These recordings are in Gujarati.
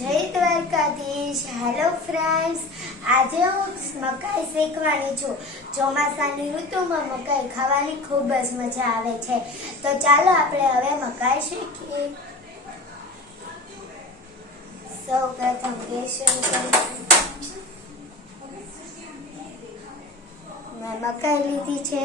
જય દ્વારકાધીશ. હેલો ફ્રેન્ડ્સ, આજે હું મકાઈ શેકવાની છું. ચોમાસાની ઋતુમાં મકાઈ ખાવાની ખૂબ જ મજા આવે છે. તો ચાલો આપણે હવે મકાઈ શેકીએ. સૌ પ્રથમ ગેસ શરૂ કરીશું. મેં મકાઈ લીધી છે.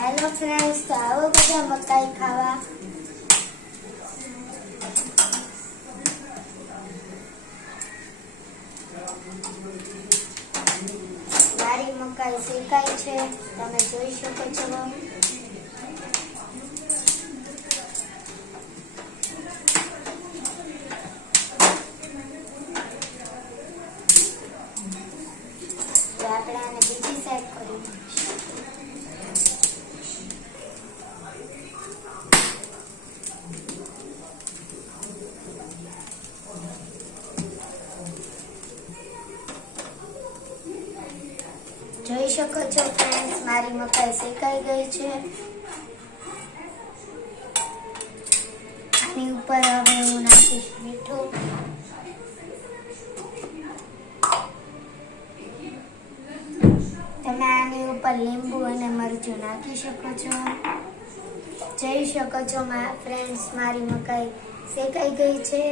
હેલો ફ્રેન્ડ્સ, તો આવો બધા મકાઈ ખાવા. મારી મકાઈ શેકાઈ છે, તમે જોઈ શકો છો. આપણે આને બીજી સાઈડ કરી જોઈ શકો છો ફ્રેન્ડ્સ, મારી મકાઈ શેકાઈ ગઈ છે. આની ઉપર હવે હું નાખીશ મીઠું. તમે આની ઉપર લીંબુ અને મરચું નાખી શકો છો. જોઈ શકો છો ફ્રેન્ડ્સ, મારી મકાઈ શેકાઈ ગઈ છે.